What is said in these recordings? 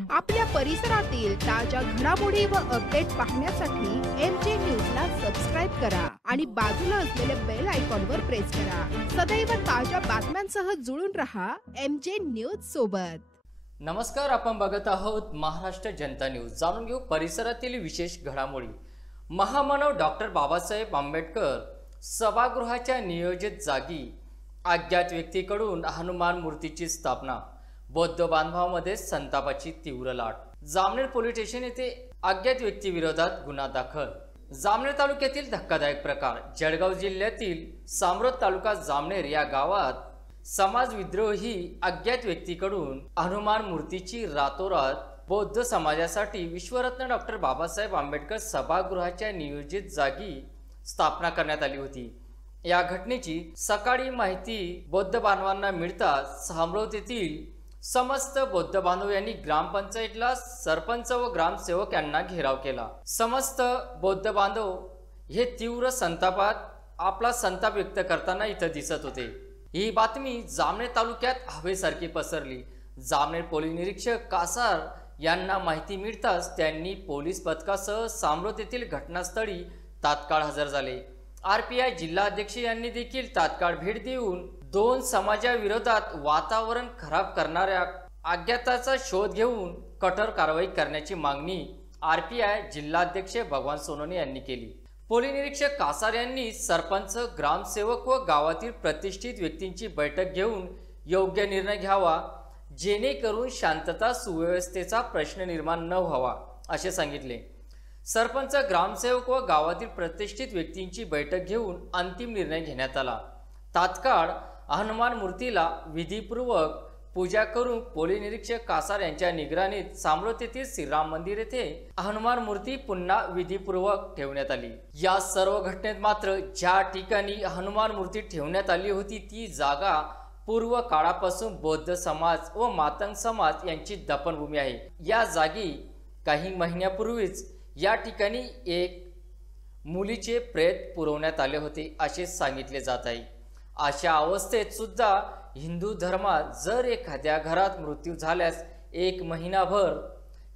आपल्या परिसरातील ताज्या घडामोडी व अपडेट पाहण्यासाठी MJ न्यूजला सबस्क्राइब करा आणि बाजूला असलेल्या बेल आयकॉनवर प्रेस करा। सदैव ताज्या बातम्यांसह जुळून रहा MJ न्यूज सोबत। नमस्कार, आपण बघत आहोत महाराष्ट्र जनता न्यूज। जाणून घेऊ परिसरातील विशेष घडामोडी। महामानव डॉक्टर बाबासाहेब आंबेडकर सभागृहाच्या नियोजित जागी अज्ञात व्यक्तीकडून हनुमान मूर्तीची स्थापना। बौद्ध बांधवांमध्ये संतापाची तीव्र लाट। जामनेर पोलीस स्टेशन येथे अज्ञात व्यक्तीविरोधात गुन्हा दाखल। जामनेर तालुक्यातील धक्कादायक प्रकार। जळगाव जिल्ह्यातील साम्रोद तालुका जामनेर या गावात समाजविद्रोही अज्ञात व्यक्तीकडून हनुमान मूर्तीची रातोरात बौद्ध समाजासाठी विश्वरत्न डॉक्टर बाबासाहेब आंबेडकर सभागृहाच्या नियोजित जागी स्थापना करण्यात आली होती। या घटनेची सकाळी माहिती बौद्ध बांधवांना मिळताच साम्रोद येथील समस्त बौद्ध बांधव यांनी ग्रामपंचायतला सरपंच व ग्रामसेवक यांना घेराव केला। समस्त बौद्ध बांधव हे तीव्र संतापात आपला संताप व्यक्त करताना इथं दिसत होते। ही बातमी जामनेर तालुक्यात हवेसारखी पसरली। जामनेर पोलीस निरीक्षक कासार यांना माहिती मिळताच त्यांनी पोलीस पथकासह साम्रोद येथील घटनास्थळी तात्काळ हजर झाले। RPI जिल्हाध्यक्ष यांनी देखील तात्काळ भेट देऊन दोन समाजाविरोधात वातावरण खराब करणाऱ्या अज्ञाताचा शोध घेऊन कठोर कारवाई करण्याची मागणी RPI जिल्हाध्यक्ष भगवान सोनवणे यांनी केली। पोलीस निरीक्षक कासार यांनी सरपंच, ग्रामसेवक व गावातील प्रतिष्ठित व्यक्तींची बैठक घेऊन योग्य निर्णय घ्यावा, जेणेकरून शांतता सुव्यवस्थेचा प्रश्न निर्माण न व्हावा असे सांगितले। सरपंच, ग्रामसेवक व गावातील प्रतिष्ठित व्यक्तींची बैठक घेऊन अंतिम निर्णय घेण्यात आला। तात्काळ हनुमान मूर्तीला विधीपूर्वक पूजा करून पोलीस निरीक्षक कासार यांच्या निगराणीत साम्रोद येथील श्रीराम मंदिर येथे हनुमान मूर्ती पुन्हा विधीपूर्वक ठेवण्यात आली। या सर्व घटनेत मात्र ज्या ठिकाणी हनुमान मूर्ती ठेवण्यात आली होती ती जागा पूर्व काळापासून बौद्ध समाज व मातंग समाज यांची दफनभूमी आहे। या जागी काही महिन्यापूर्वीच या ठिकाणी एक मुलीचे प्रेत पुरवण्यात आले होते असे सांगितले जात आहे। अशा अवस्थेत सुद्धा हिंदू धर्मात जर एखाद्या घरात मृत्यू झाल्यास एक महिनाभर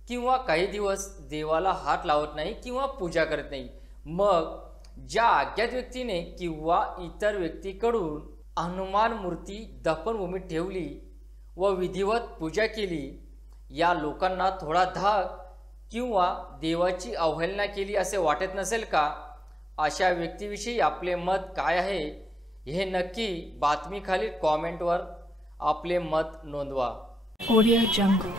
किंवा काही दिवस देवाला हात लावत नाही किंवा पूजा करत नाही। मग ज्या अज्ञात व्यक्तीने किंवा इतर व्यक्तीकडून हनुमान मूर्ती दफनभूमीत ठेवली व विधिवत पूजा केली, या लोकांना थोडा धाक किंवा देवाची अवहेलना केली असे वाटत नसेल का? अशा व्यक्तीविषयी आपले मत काय आहे हे नक्की बातमीखाली कॉमेंटवर आपले मत नोंदवा। ऑडिओ जंगल।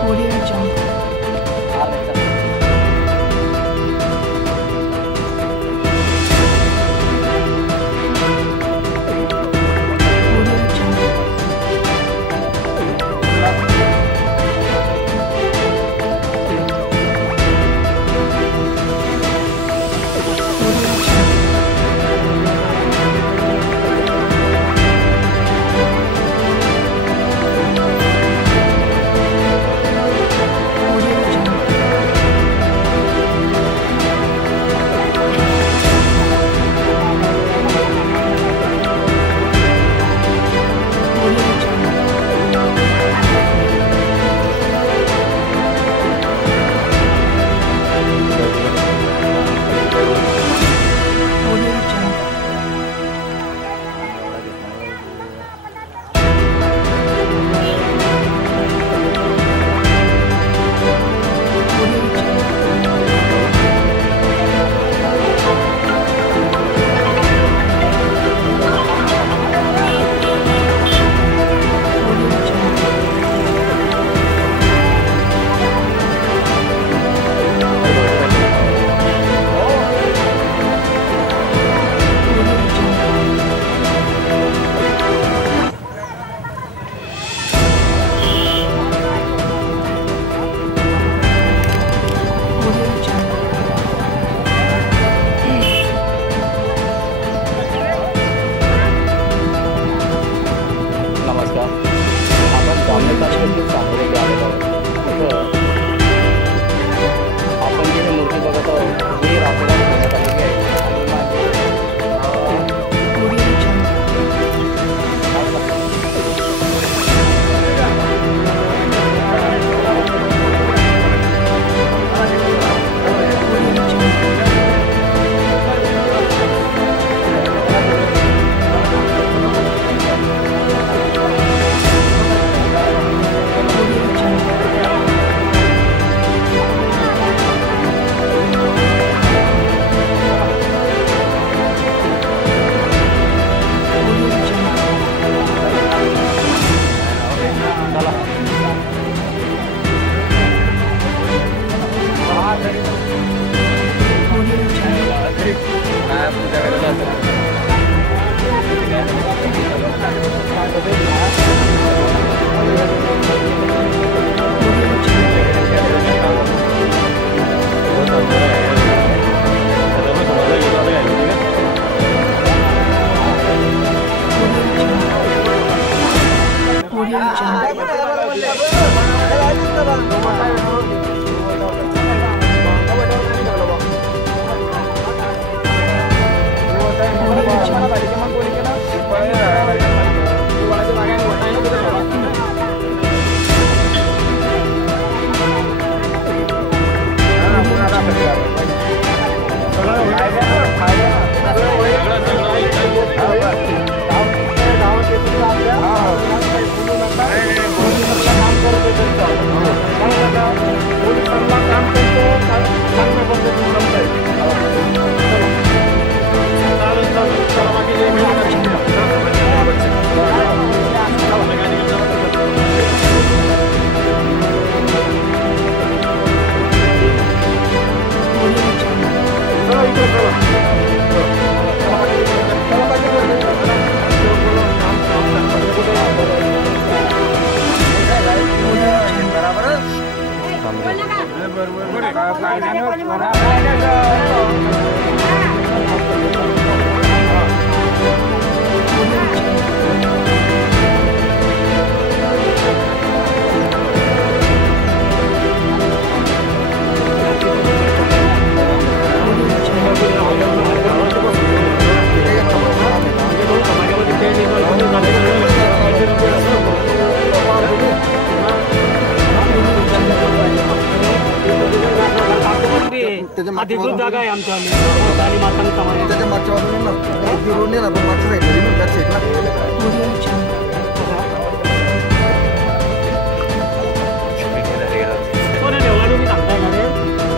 ऑडिओ जंगल। Audio Jungle. अधिकृत जागा आहे आमच्या आणि मातांनी समाज त्याच्या मागच्या बाजूने रोड नाही ना पण मागच्या साईडला त्या साईडला कोणी ठेवला तुम्ही सांगता येणार आहे?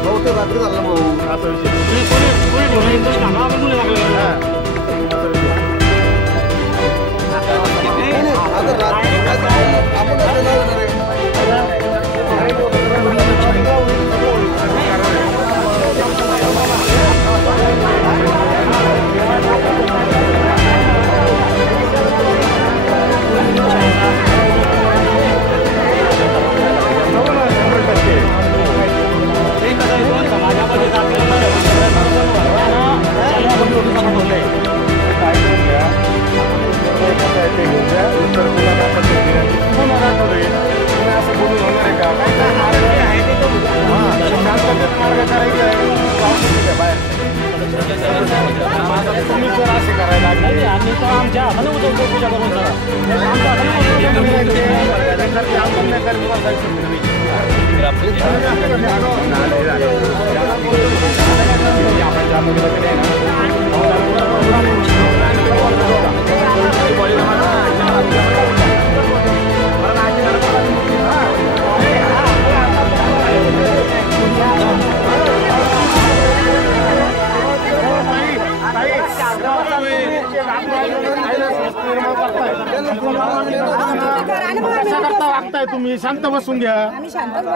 भाऊ ते रात्री झाला भाऊ असा विषय कोणी ठेवला इंदोर सांगा आपण कोणी लागलं आता आपण कसं नाही जाणार आहे आम्ही तो आमच्या हाताने उचलतो पूजा करून वागताय तुम्ही शांत बसून घ्या.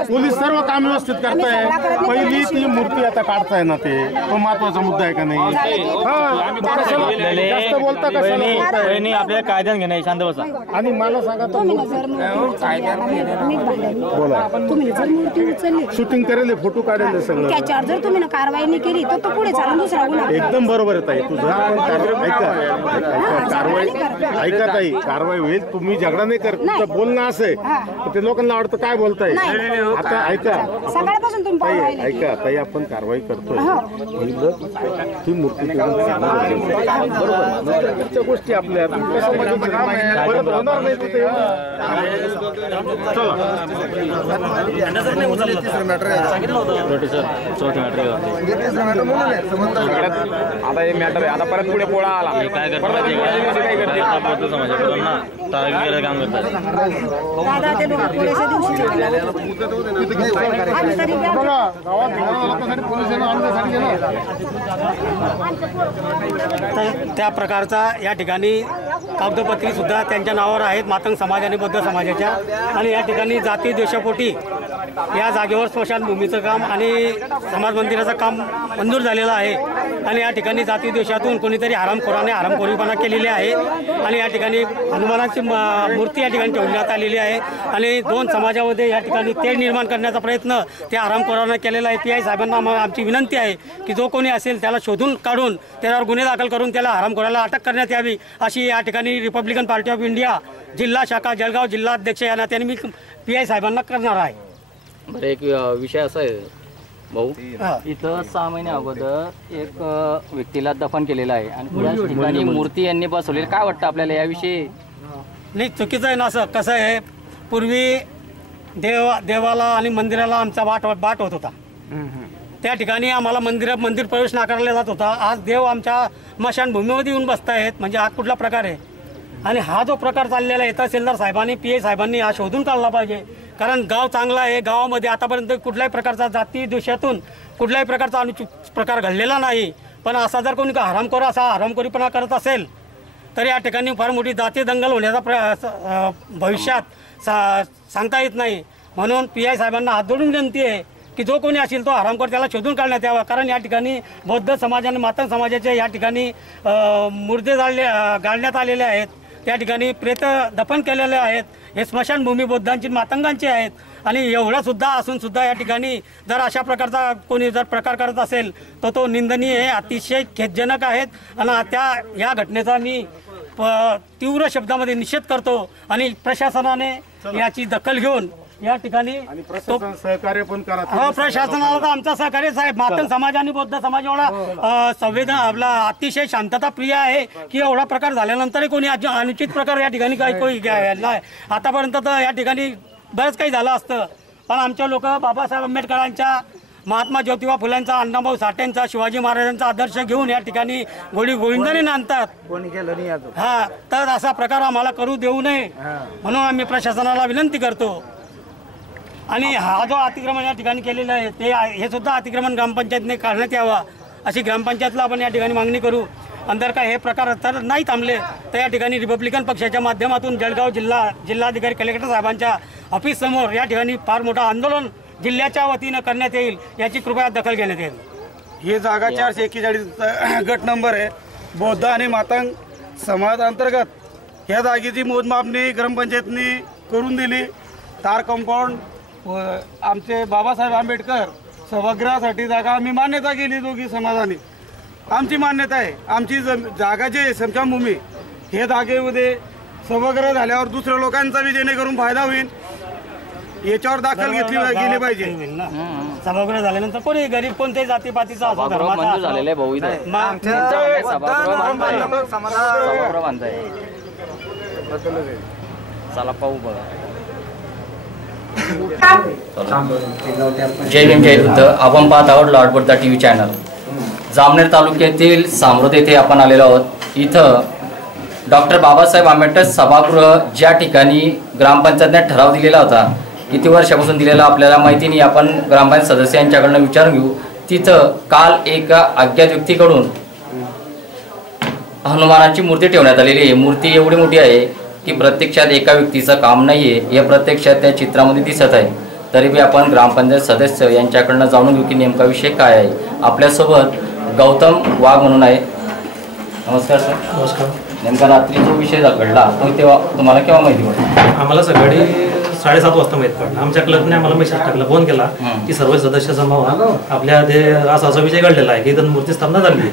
पोलीस सर्व काम व्यवस्थित करताय. पहिली ती मूर्ती आता काढताय ना ते तो महत्वाचा मुद्दा आहे का नाही. जास्त बोलता कशाला आपल्याला कायद्याने घेणे शांत बसा. आणि मला सांगा तो बोला तुम्ही जर मूर्ती उचलली शूटिंग करेल फोटो काढेल सगळं त्याच्यावर जर तुम्ही कारवाई नाही केली तर तो पुढे चालून दुसरा गुन्हा एकदम बरोबर आहे ताई तुझं. कारवाई ऐका ताई कारवाई होईल. तुम्ही झगडा नाही करत बोलणं असं ते लोकांना आवडतं काय बोलताय. आता ऐका सकाळपासून तुम्ही पाहून राहिले. ऐका ताई आपण कारवाई करतोय ती मूर्ती बरोबर गोष्टी आपल्या परत होणार नाही तिथे. आता हे मॅटर आहे. आता परत पुढे पोळा आला काय करतात समाजाकडून ना काम करतात. दादा ते लोक पोलिसाच्या दिवशी आम्ही तरी त्या प्रकारचा या ठिकाणी कागदपत्री सुद्धा त्यांच्या नावावर आहेत मातंग समाज आणि बौद्ध समाजाच्या. आणि या ठिकाणी जाती देशापोटी या जागेवर स्मशानभूमीचं काम आणि समाज मंदिराचं काम मंजूर झालेलं आहे. आणि या ठिकाणी जाती द्वेषातून कोणीतरी हरामखोराने हरामखोरीपणा केलेली आहे आणि या ठिकाणी हनुमानाची मूर्ती या ठिकाणी ठेवण्यात आलेली आहे आणि 2 समाजामध्ये या ठिकाणी तेढ निर्माण करण्याचा प्रयत्न त्या हरामखोराने केलेला आहे. PI साहेबांना आमची विनंती आहे की जो कोणी असेल त्याला शोधून काढून त्याच्यावर गुन्हे दाखल करून त्याला हरामखोराला अटक करण्यात यावी अशी या ठिकाणी रिपब्लिकन पार्टी ऑफ इंडिया जिल्हा शाखा जळगाव जिल्हा अध्यक्ष या नात्याने मी PI साहेबांना करणार आहे. बरं, एक विषय असा आहे भाऊ, इथं 6 महिने अगोदर एक व्यक्तीला दफन केलेलं आहे आणि या ठिकाणी मूर्ती यांनी बसवलेली. काय वाटतं आपल्याला याविषयी? नाही, चुकीचं आहे ना. असं कसं आहे, पूर्वी देवाला आणि मंदिराला आमचा बाट होत होता. त्या ठिकाणी आम्हाला मंदिर प्रवेश नाकारला जात होता. आज देव आमच्या स्मशानभूमीमध्ये येऊन बसतायत, म्हणजे हा कुठला प्रकार आहे? आणि हा जो प्रकार चाललेला आहे तहसीलदार साहेबांनी PI साहेबांनी हा शोधून काढला पाहिजे. कारण गाव चांगला आहे, गावामध्ये आतापर्यंत कुठल्याही प्रकारचा जाती द्वेषातून कुठल्याही प्रकारचा अनुचित प्रकार घडलेला नाही. पण असा जर कोणी हरामखोरीपणा करत असेल तर या ठिकाणी फार मोठी जाती दंगल होण्याचा भविष्यात सांगता येत नाही. म्हणून PI साहेबांना हात जोडून विनंती आहे की जो कोणी असेल तो हरामखोर त्याला शोधून काढण्यात यावा. कारण या ठिकाणी बौद्ध समाज आणि मातंग समाजाचे या ठिकाणी मुर्दे गाळण्यात आलेले आहेत. त्या ठिकाणी प्रेत दफन केलेले आहेत. हे स्मशानभूमी बौद्धांची मातंगांची आहेत आणि एवढंसुद्धा असूनसुद्धा या ठिकाणी जर अशा प्रकारचा कोणी जर प्रकार करत असेल तर तो निंदनीय आहे, अतिशय खेदजनक आहेत आणि या घटनेचा मी तीव्र शब्दामध्ये निषेध करतो आणि प्रशासनाने याची दखल घेऊन या ठिकाणी सहकार्य पण करा. हो, प्रशासनाला तर आमचा सहकार्य साहेब. मातंग समाज आणि बौद्ध समाज एवढा आपला अतिशय शांतता प्रिय आहे की एवढा प्रकार झाल्यानंतरही कोणी अनुचित प्रकार या ठिकाणी काही नाही. आतापर्यंत तर या ठिकाणी बरंच काही झालं असतं, पण आमचे लोक बाबासाहेब आंबेडकरांच्या, महात्मा ज्योतिबा फुल्यांचा, अण्णाभाऊ साठेंचा, शिवाजी महाराजांचा आदर्श घेऊन या ठिकाणी गोविंदाने नांदतात. हा, तर असा प्रकार आम्हाला करू देऊ नये म्हणून आम्ही प्रशासनाला विनंती करतो. आणि हा जो अतिक्रमण या ठिकाणी केलेलं आहे हे सुद्धा अतिक्रमण ग्रामपंचायतने काढण्यात यावा अशी ग्रामपंचायतला आपण या ठिकाणी मागणी करू. अंदर काय हे प्रकार तर नाही थांबले तर या ठिकाणी रिपब्लिकन पक्षाच्या माध्यमातून जळगाव जिल्हाधिकारी कलेक्टर साहेबांच्या ऑफिससमोर या ठिकाणी फार मोठं आंदोलन जिल्ह्याच्या वतीनं करण्यात येईल, याची कृपया दखल घेण्यात येईल. ही जागा 441 गट नंबर आहे. बौद्ध आणि मातंग समाज अंतर्गत ह्या जागेची मोजमापणी ग्रामपंचायतनी करून दिली. तार कंपाऊंड आमचे बाबासाहेब आंबेडकर सभागृहासाठी जागा आम्ही मान्यता केली. दोघी समाजाने आमची मान्यता आहे. आमची जागा जी आहे स्मशानभूमी, हे जागेमध्ये सभागृह झाल्यावर दुसऱ्या लोकांचा बी जेणेकरून फायदा होईल याच्यावर दखल गेली पाहिजे. सभागृह झाल्यानंतर कोणी गरीब कोणत्याही जातीपातीचा असो चला पाहू बघा. जय भीम जय बुद्ध. आपण पाहत आहोत Lord Buddha TV channel. Jamner तालुक्यातील सामरोद येथे आपण आलेलो आहोत. इथं डॉक्टर बाबासाहेब आंबेडकर सभागृह ज्या ठिकाणी ग्रामपंचायतने ठराव दिलेला होता, किती वर्षापासून दिलेला आपल्याला माहिती नाही, आपण ग्रामपंचायत सदस्यांच्याकडनं विचारून घेऊ. तिथं काल एका अज्ञात व्यक्तीकडून हनुमानाची मूर्ती ठेवण्यात आलेली आहे. मूर्ती एवढी मोठी आहे की प्रत्यक्षात एका व्यक्तीचं काम नाही आहे, हे प्रत्यक्षात त्या चित्रामध्ये दिसत आहे. तरी बी आपण ग्रामपंचायत सदस्य यांच्याकडनं जाणून घेऊ की नेमका विषय काय आहे. आपल्यासोबत गौतम वाघ म्हणून आहे. नमस्कार सर. नमस्कार. नेमका रात्री जो विषय घडला तो तेव्हा तुम्हाला केव्हा माहिती पडला? आम्हाला सकाळी 7:30 वाजता माहीत पडलं. आमच्या क्लबने आम्हाला मेसेज टाकला, फोन केला की सर्व सदस्य जमा व्हा, आपल्या ते असा विषय घडलेला आहे की इथं मूर्ती स्थापना झाली.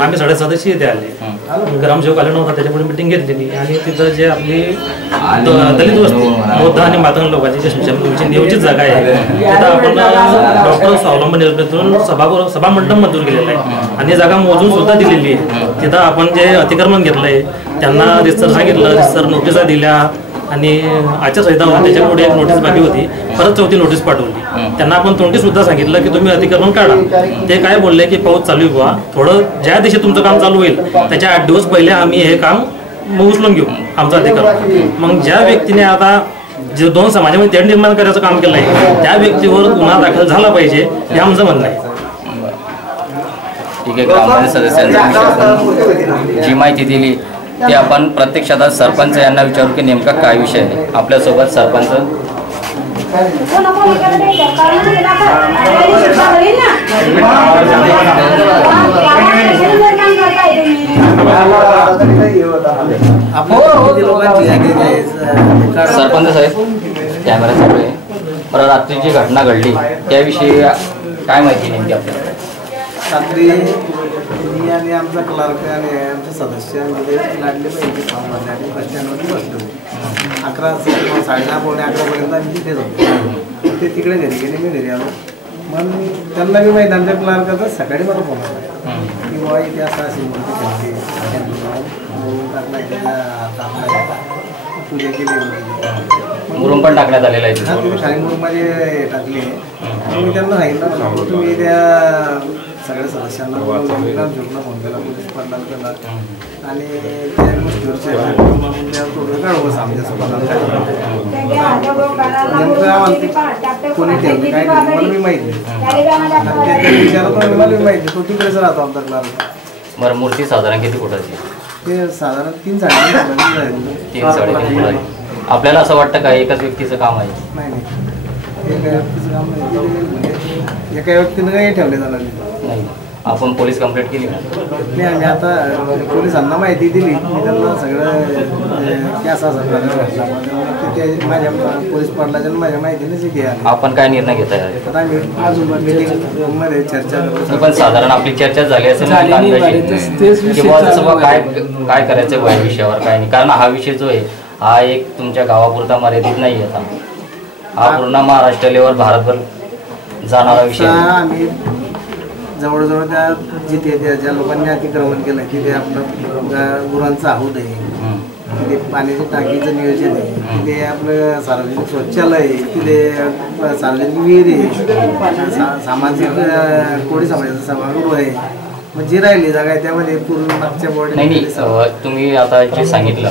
आम्ही 7:30 इथे आले. ग्रामसेवक आले नव्हता, त्याच्यापुढे मिटिंग घेतलेली आणि तिथं जे आपली दलित वस्ती बौद्ध आणि मातंग लोकांची जे स्मशानभूमीची नियोजित जागा आहे तिथं आपण डॉक्टर स्वावलंबन योजनेतून सभामंडप मंजूर केलेला आहे आणि जागा मोजून सुद्धा दिलेली आहे. तिथं आपण जे अतिक्रमण घेतलं आहे त्यांना रिसर सांगितलं, रिसर नोटिसा दिल्या आणि आचारसंहिता होती, त्याच्यापुढे एक नोटीस बाकी होती, परत 4थी नोटीस पाठवली. त्यांना आपण तोंडी सुद्धा सांगितलं की तुम्ही अतिक्रमण काढा. ते काय बोलले की पाऊस चालू आहे, थोडं ज्या दिवशी तुमचं काम चालू होईल त्याच्या 8 दिवस पहिले आम्ही हे काम उचलून घेऊ आमचं अधिक्रमण. मग ज्या व्यक्तीने आता जे 2 समाजामध्ये तेढ निर्माण करायचं काम केलं आहे त्या व्यक्तीवर गुन्हा दाखल झाला पाहिजे हे आमचं म्हणणं आहे. ठीक आहे. ग्रामपंचायत सदस्यांनी जी माहिती दिली ते आपण प्रत्यक्षात सरपंच यांना विचारू की नेमका काय विषय आहे. आपल्यासोबत सरपंच. सरपंच साहेब कॅमेरा चालू आहे. बरं, रात्री जी घटना घडली त्याविषयी काय माहिती नेमकी आपल्याला? रात्री मी आणि आमचा क्लार्क आणि आमच्या सदस्यांमध्ये लाडले पाहिजे फॉर्म भरण्यासाठी बस स्टँडवरती बसलो. 11:30-11:30 आम्ही तिथेच होतो. ते तिकडे घरी गेले, मी घरी आलो. मग त्यांना मी माहीत आमच्या क्लार्काचा सकाळी मला फोन आला की बाबा इथे असं अशी मूर्ती खेळते, पूजा केली, मुरुम पण टाकण्यात आलेला आहे. हा, तुम्ही खाली मुरुममध्ये टाकली आहे. मी त्यांना सांगितलं तुम्ही त्या सगळ्या सदस्यांना ग्रामसेवकला फोन केला, पोलीस पाटलाला केला आणि त्या गोष्टीवर चर्चा करून मग त्या थोडं काढवं आमच्यासोबत कोणी ठेवली काय नाही मला मी माहिती नाही. विचारतो मला मी माहिती तो तिकडेच राहतो आमचा क्लार्क. बरं, मूर्ती साधारण किती फुटाची? ते साधारण 3-3.5 फुटाची. आपल्याला असं वाटतं का एकाच व्यक्तीचं काम आहे? नाही नाही, एका व्यक्तीचं काम नाही. म्हणजे एका व्यक्तीनं काही ठेवले जाणार नाही. आपण पोलीस कंप्लेंट केली का? नाही, आम्ही आता पोलिसांना माहिती दिली. मी त्यांना सगळं की असं घटला माझ्या पोलीस पाटलाच्या माझ्या माहितीनेच इथे आले. आपण काय निर्णय घेताय? आता आम्ही अजून मीटिंगमध्ये चर्चा करू. पण साधारण आपली चर्चा झाली असेल किंवा काय करायचं या विषयावर काय नाही. कारण हा विषय जो आहे हा एक तुमच्या गावापुरता मर्यादित नाही आता, हा पूर्ण महाराष्ट्र लेवल भारतभर जाणारा विषय. आम्ही जवळजवळ त्या जिथे ज्या लोकांनी अतिक्रमण केलं तिथे आपलं गुरांचा आहोत आहे, तिथे पाण्याच्या टाकीचं नियोजन आहे, तिथे आपलं सार्वजनिक शौचालय आहे, तिथे सार्वजनिक विहीर आहे, सामाजिक कोळी समाजाचा सभागृह आहे. मग जी राहिली जागा आहे त्यामध्ये पूर्ण मागच्या बॉडी नाही. तुम्ही आता जे सांगितलं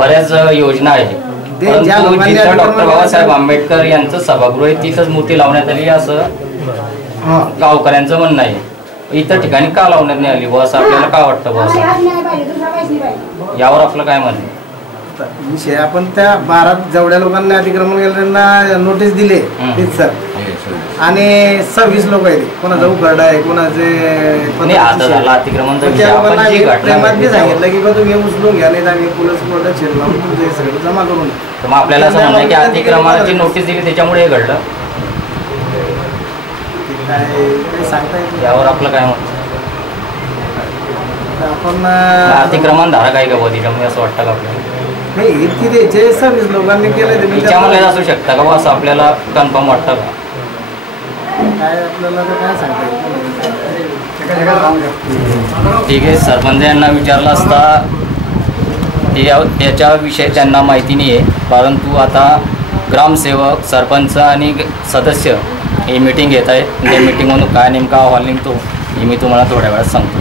बऱ्याच योजना आहे, डॉक्टर बाबासाहेब आंबेडकर यांचं सभागृह आहे तिथंच मूर्ती लावण्यात आली असं गावकऱ्यांचं म्हणणं आहे. इतर ठिकाणी का लावण्यात नाही आली असं आपल्याला का वाटतं बॉस? यावर आपलं काय म्हणणं? विषय आपण त्या 12 जेवढ्या लोकांना अतिक्रमण केलं त्यांना नोटीस दिले सर आणि 26 लोक आहेत. कोणाचा उघडा आहे, कोणाचे प्रेमात बी सांगितलं की बा तुम्ही उचलून घ्या, नाही आम्ही पोलीस कोर्टात छेड लावून तुमचे सगळं जमा करून. तर मग आपल्याला असं म्हणणं की अतिक्रमणाची नोटीस दिली त्याच्यामुळे हे घडलं, काय सांगता येत. यावर आपलं काय मत? आपण अतिक्रमण धारक आहे का बा त्याच्यामुळे असं वाटतं का आपल्याला? नाही, तिथे जे 26 लोकांनी केलं त्याच्यामुळे असू शकतं का बा असं आपल्याला कन्फर्म वाटतं का? काय आपल्याला तर काय सांगता येत. ठीक आहे, सरपंच यांना विचारलं असता त्याच्याविषयी त्यांना माहिती नाही आहे. परंतु आता ग्रामसेवक, सरपंच आणि सदस्य ही मीटिंग घेत आहेत. त्या मीटिंगमधून काय नेमका अहवाल निघतो हे मी तुम्हाला थोड्या वेळात सांगतो.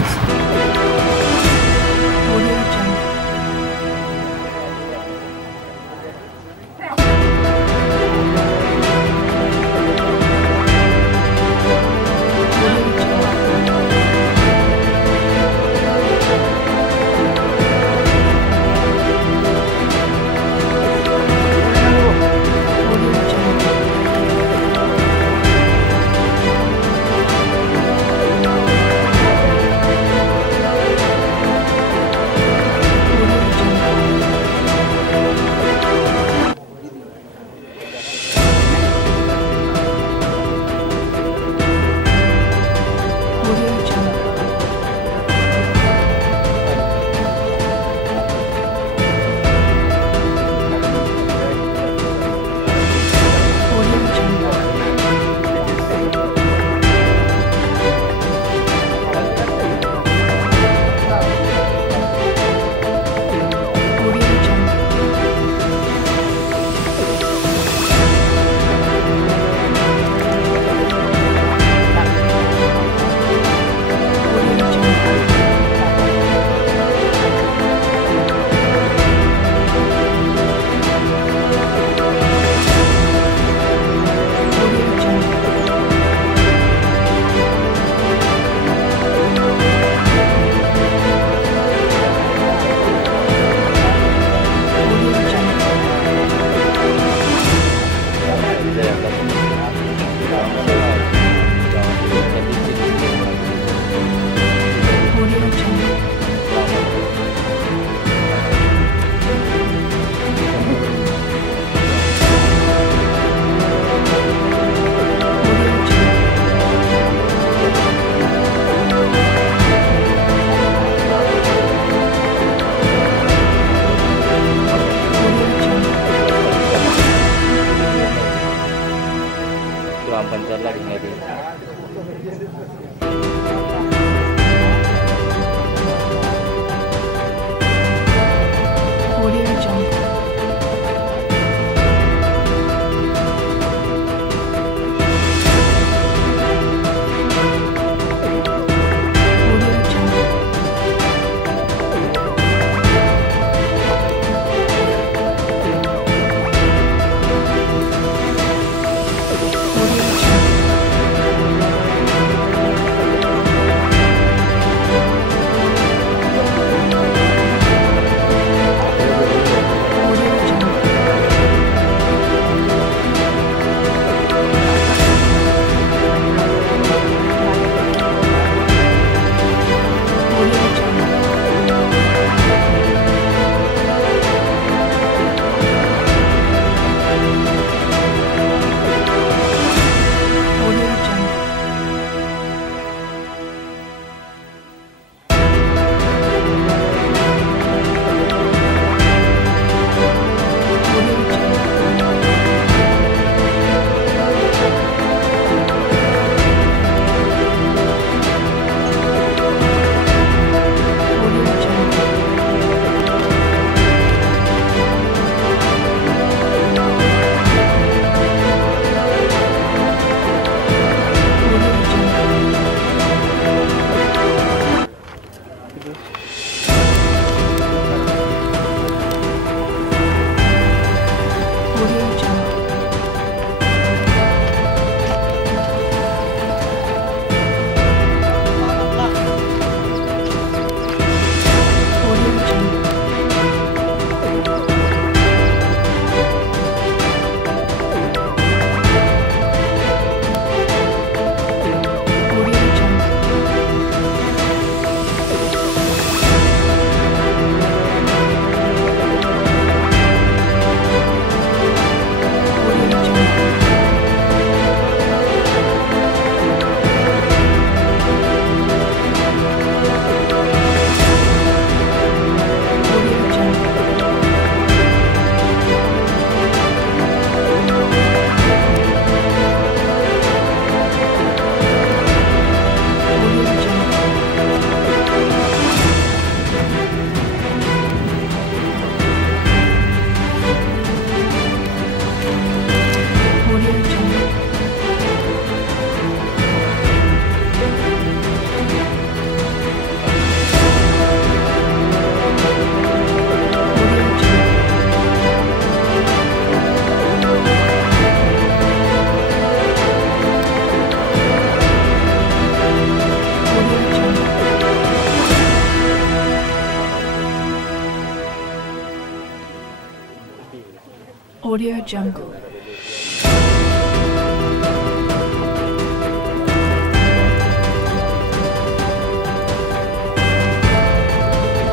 Audio Jungle.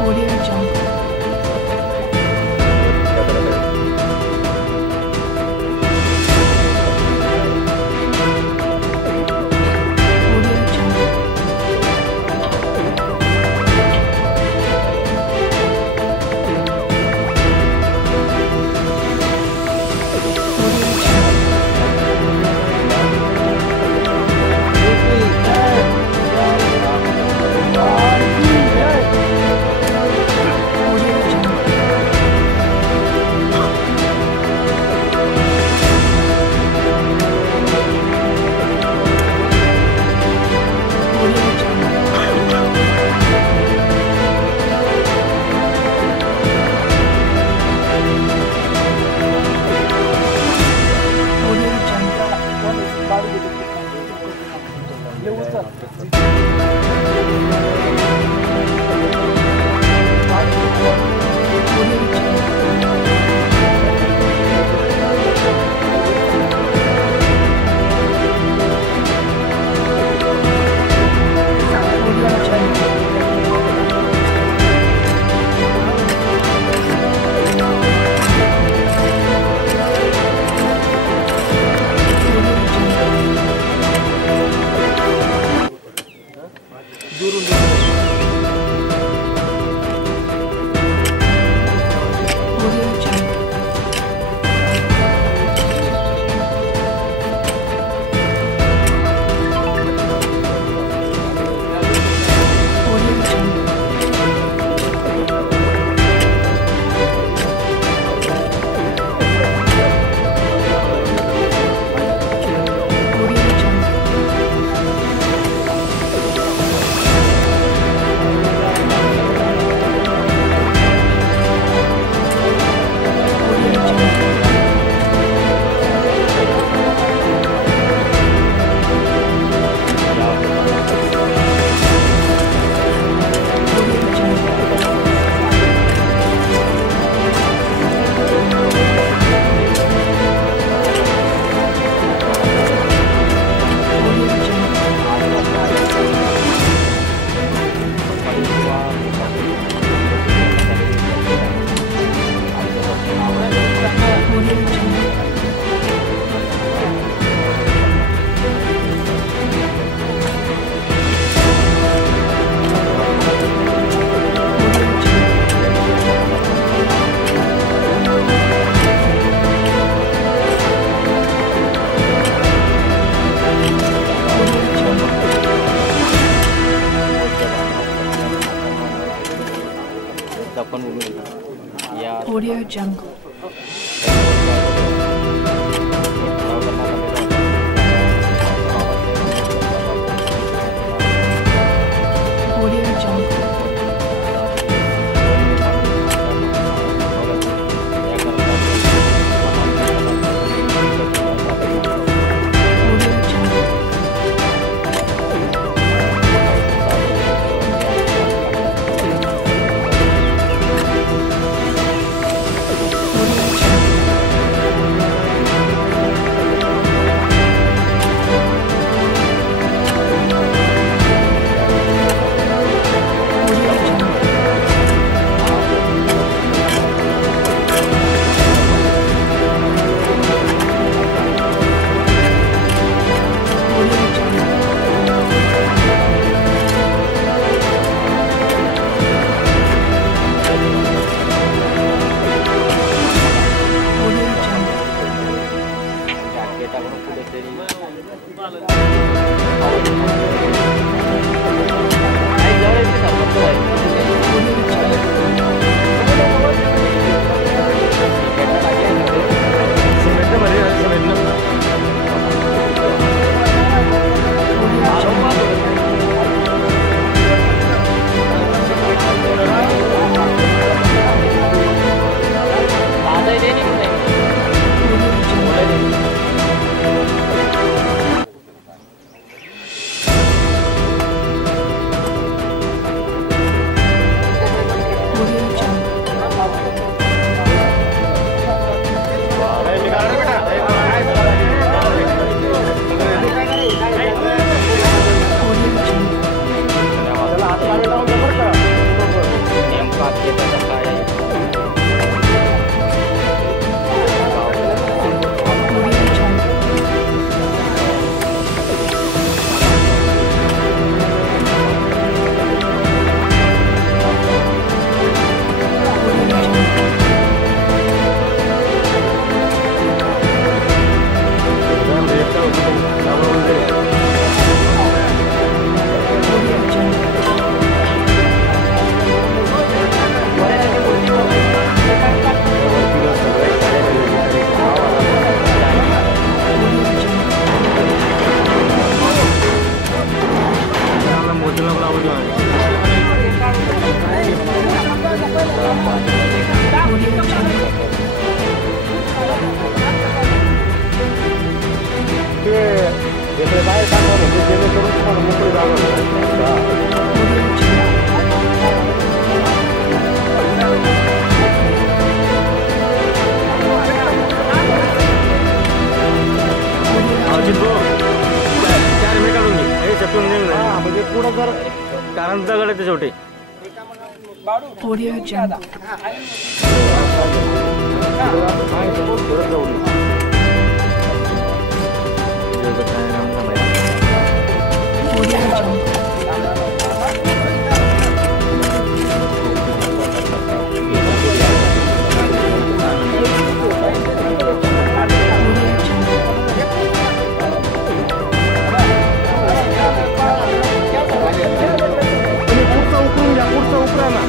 Audio Jungle. Audio Jungle. Audio Jungle. Audio Jungle. Audio Jungle. कारण दगड आहे ते शेवटी. Audio Jungle. Audio Jungle. तुम्ही पुढचं उकरून घ्या, पुढचं उकरा ना.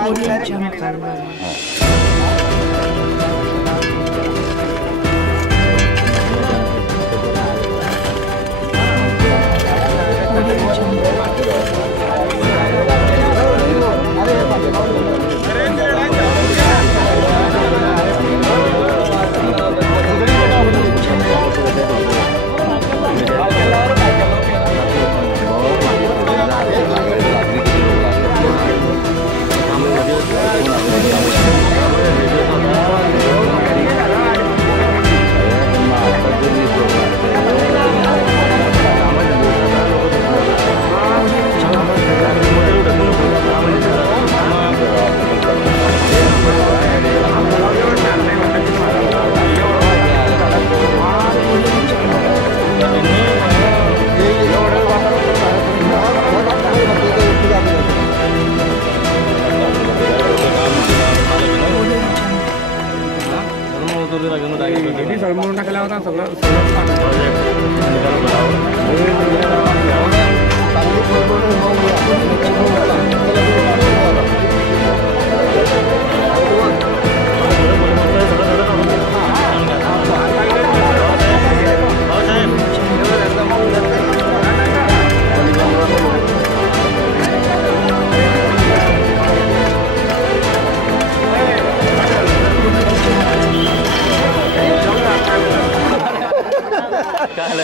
Audio Jungle. Audio Jungle. काय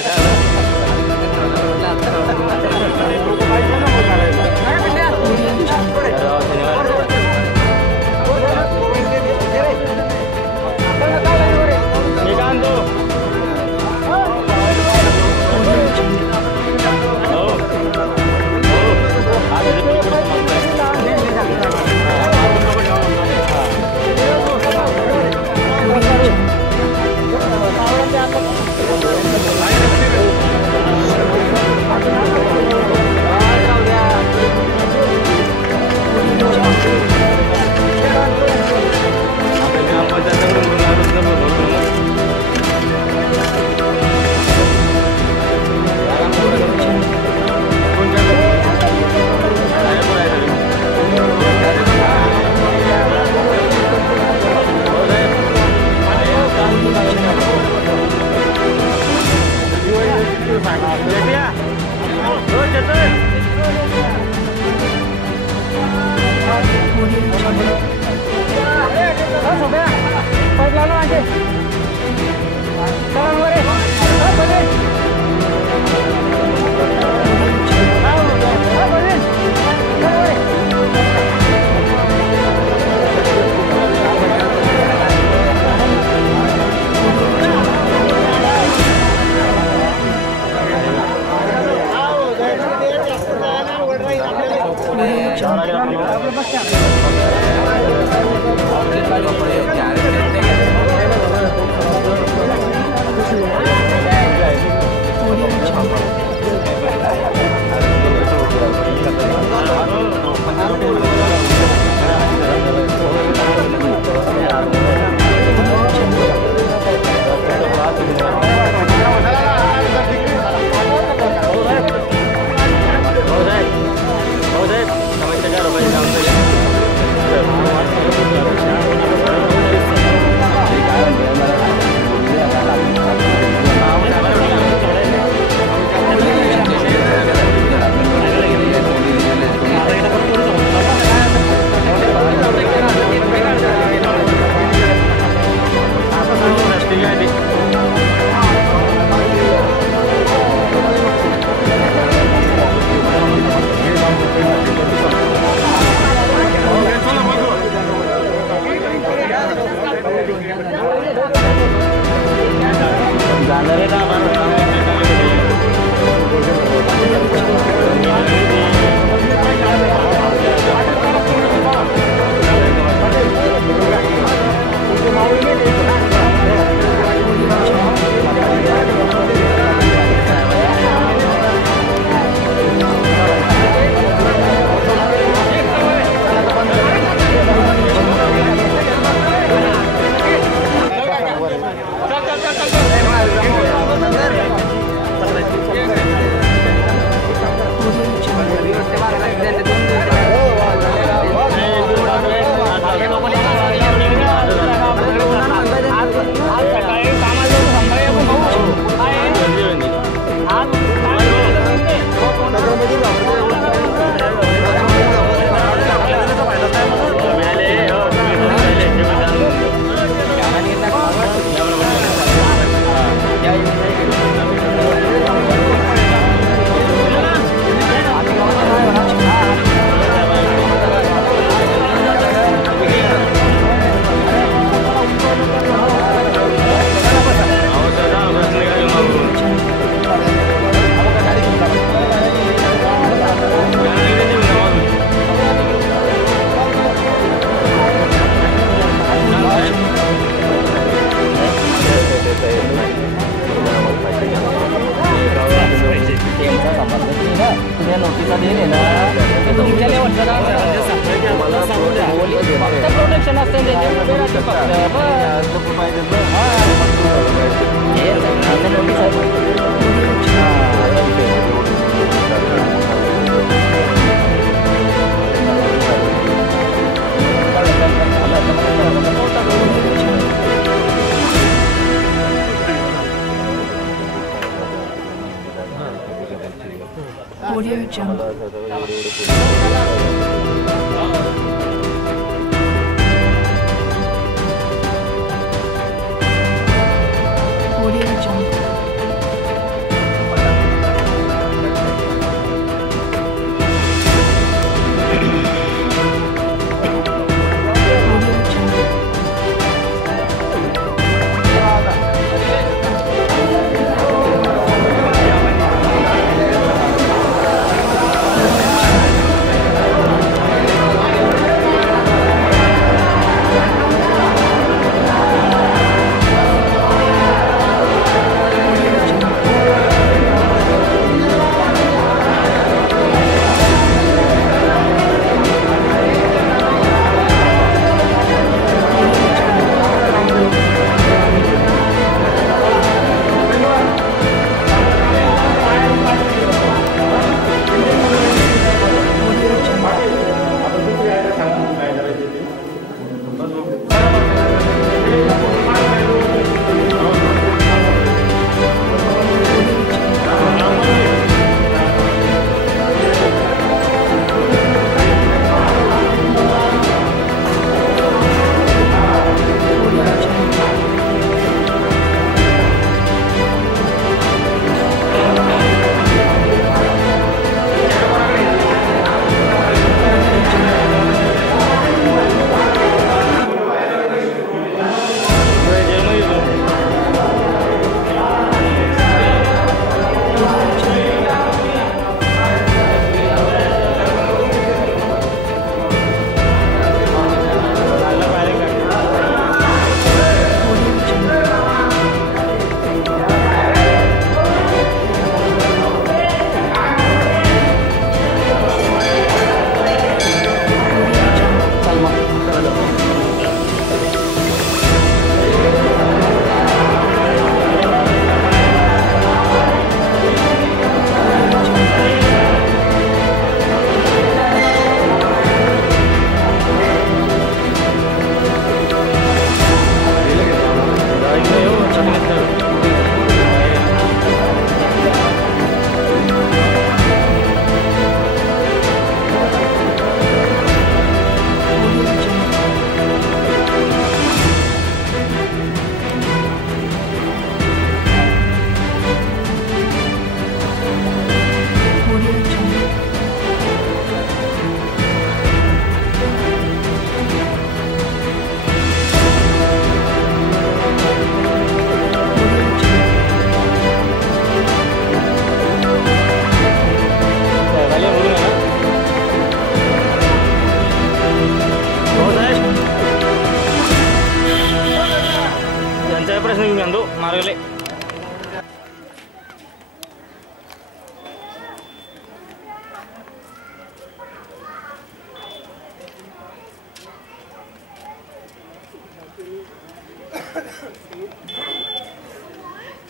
Audio Jungle. Audio Jungle. गेले.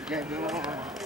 जय भीम.